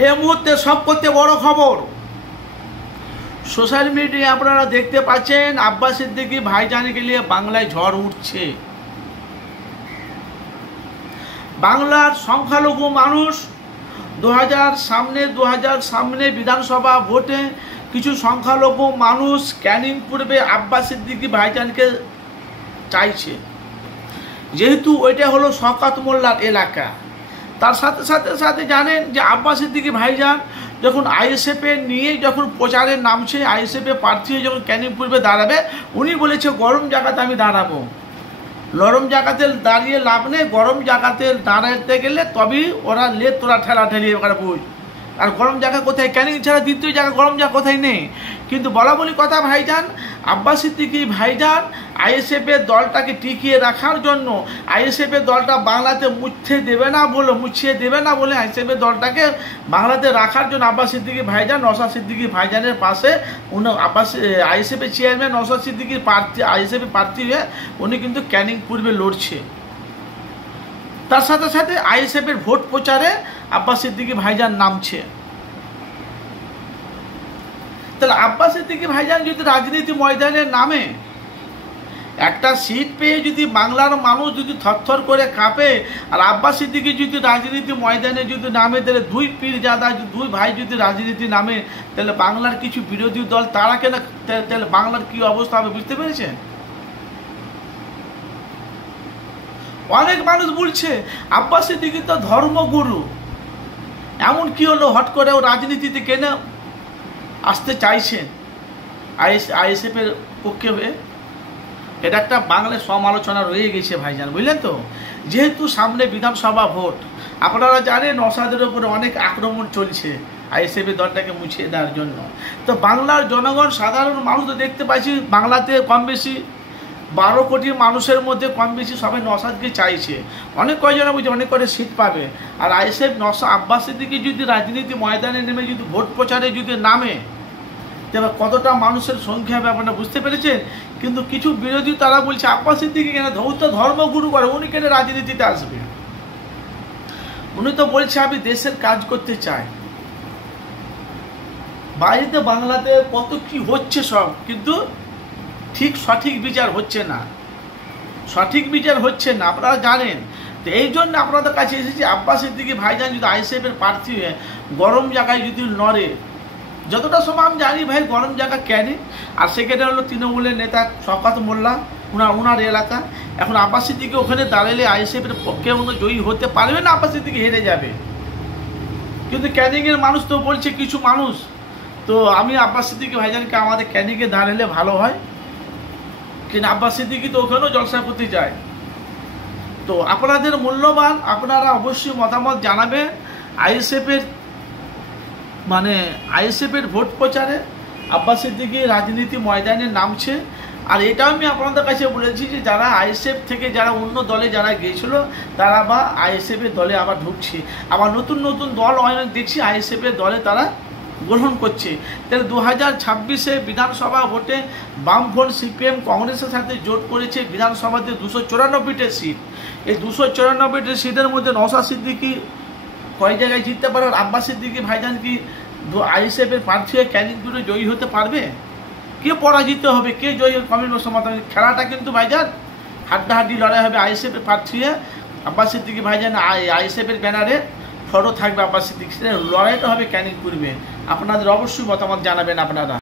এই মুহূর্তে সবথেকে বড় খবর, সোশ্যাল মিডিয়ায় আপনারা দেখতে পাচ্ছেন আব্বাস সিদ্দিকী ভাইজানকে নিয়ে বাংলায় ঝড় উঠছে। বাংলার সংখ্যালঘু মানুষ 2000 সামনে বিধানসভা ভোটে কিছু সংখ্যালঘু মানুষ ক্যানিং পূর্বে আব্বাস সিদ্দিকী ভাইজানকে চাইছে, যেহেতু ওইটা হলো শওকত মোল্লার এলাকা। তার সাথে সাথে সাথে জানেন যে আব্বাস সিদ্দিকী ভাইজান যখন আইএসএফে নিয়ে যখন প্রচারে নামছে, আইএসএফে প্রার্থী হয়ে যখন ক্যানিং পূর্বে দাঁড়াবে, উনি বলেছে গরম জায়গাতে আমি দাঁড়াবো, নরম জায়গাতে দাঁড়িয়ে লাভ নেই, গরম জায়গাতে দাঁড়াতে গেলে তবেই ওরা তোরা ঠেলাঠেলি এবার বুঝ। আর গরম জায়গা কোথায়? ক্যানিং ছাড়া দ্বিতীয় জায়গা গরম জায়গা কোথায় নেই। কিন্তু বলা বলি কথা ভাইজান, আব্বাস সিদ্দিকী ভাইজান আইএসএফের দলটাকে টিকিয়ে রাখার জন্য, আইএসএফের দলটা বাংলাতে মুছিয়ে দেবে না বলে আইএসএফের দলটাকে বাংলাতে রাখার জন্য আব্বাস সিদ্দিকী ভাইজান নওশাদ সিদ্দিকী ভাইজানের পাশে আইএসএফের চেয়ারম্যান নওশাদ সিদ্দিকীর প্রার্থী, আইএসএফের প্রার্থী হয়ে উনি কিন্তু ক্যানিং পূর্বে লড়ছে। তার সাথে সাথে আইএসএফের ভোট প্রচারে আব্বাস সিদ্দিকী ভাইজান নামছে। তাহলে আব্বাস সিদ্দিকী ভাইজান যদি রাজনীতি ময়দানে নামে, একটা সিট পেয়ে যদি বাংলার মানুষ যদি থরথর করে কাঁপে, আর আব্বাস সিদ্দিকী যদি রাজনীতি ময়দানে যদি নামে, তাহলে দুই পীরজাদা দুই ভাই যদি রাজনীতি নামে, তাহলে বাংলার কিছু বিরোধী দল তারা কেন, তাহলে বাংলার কি অবস্থা হবে বুঝতে পেরেছেন? অনেক মানুষ বলছে আব্বাস সিদ্দিকী তো ধর্মগুরু, এমন কি হলো হট করে ও রাজনীতিতে কেন আসতে চাইছেন আইএসএফের পক্ষে হয়ে? এটা একটা বাংলায় সমালোচনা রয়ে গেছে ভাইজান, বুঝলেন তো। যেহেতু সামনে বিধানসভা ভোট, আপনারা জানেন নওশাদের উপরে অনেক আক্রমণ চলছে আইএসএফের দলটাকে মুছিয়ে দেওয়ার জন্য। তো বাংলার জনগণ সাধারণ মানুষ তো দেখতে পাচ্ছি বাংলাতে কম বেশি 12 কোটি মানুষের মধ্যে কম বেশি সবাই নওশাদকে চাইছে। অনেক কয়জন বুঝছে অনেক করে সিট পাবে। আর আইএসএফ আব্বাস সিদ্দিকী যদি রাজনীতি ময়দানে নেমে যদি ভোট প্রচারে যদি নামে, তবে কতটা মানুষের সংখ্যা হবে আপনারা বুঝতে পেরেছেন। কিন্তু কিছু বিরোধী তারা বলছে আব্বাস সিদ্দিকী কেন ধর্মগুরু করে, উনি কেন রাজনীতিতে আসবে? উনি তো বলছে আমি দেশের কাজ করতে চাই। বাইরেতে বাংলাতে কত কি হচ্ছে সব, কিন্তু সঠিক বিচার হচ্ছে না, আপনারা জানেন। তো এই জন্য আপনাদের কাছে এসেছি, আব্বাস সিদ্দিকী ভাইজান যদি আইএসএফের প্রার্থী হয়ে গরম জায়গায় যদি নড়ে, যতটা সময় আমি জানি ভাই গরম জায়গা ক্যানিং, আর সেখানে হলো তৃণমূলের নেতা শওকত মোল্লা, ওনার এলাকা। এখন আব্বাস সিদ্দিকী ওখানে দাঁড়ালে আইএসএফের পক্ষে উনি জয়ী হতে পারবে না, আব্বাস সিদ্দিকী হেরে যাবে। কিন্তু ক্যানিংয়ের মানুষ তো বলছে কিছু মানুষ, তো আমি আব্বাস সিদ্দিকী ভাইজানকে আমাদের ক্যানিংয়ে দাঁড়ালে ভালো হয়। কিন্তু আব্বাস সিদ্দিকী তো ওখানেও জলসা করতে যায়। তো আপনাদের মূল্যবান, আপনারা অবশ্যই মতামত জানাবেন। আইএসএফের ভোট প্রচারে আব্বাস সিদ্দিকী রাজনীতি ময়দানে নামছে। আর এটাও আমি আপনাদের কাছে বলেছি যে যারা আইএসএফ থেকে যারা অন্য দলে যারা গিয়েছিল, তারা বা আইএসএফের দলে আবার ঢুকছে, আবার নতুন নতুন দল অনেক দেখছি আইএসএফের দলে তারা গ্রহণ করছে। তাহলে 2026-এ বিধানসভা ভোটে বামফ্রন্ট, সিপিএম, কংগ্রেসের সাথে জোট করেছে বিধানসভাতে 294টা সিট। এই 294টা সিটের মধ্যে নওশাদ সিদ্দিকী কয় জায়গায় জিততে পারে? আব্বাস সিদ্দিকী ভাইজান কি আইএসএফের প্রার্থী হয়ে ক্যানিং পূর্বে জয়ী হতে পারবে? কে পরাজিত হবে, কে জয়ী হবে? কমেন্ট বক্সে মতামত। খেলাটা কিন্তু ভাইজান হাড্ডাহাড্ডি লড়াই হবে। আইএসএফের প্রার্থী হয়ে আব্বাস সিদ্দিকী ভাইজান আইএসএফের ব্যানারে ফটো থাকবে আব্বাস সিদ্দিকী, লড়াইটা হবে ক্যানিং পূর্বে। আপনাদের অবশ্যই মতামত জানাবেন আপনারা।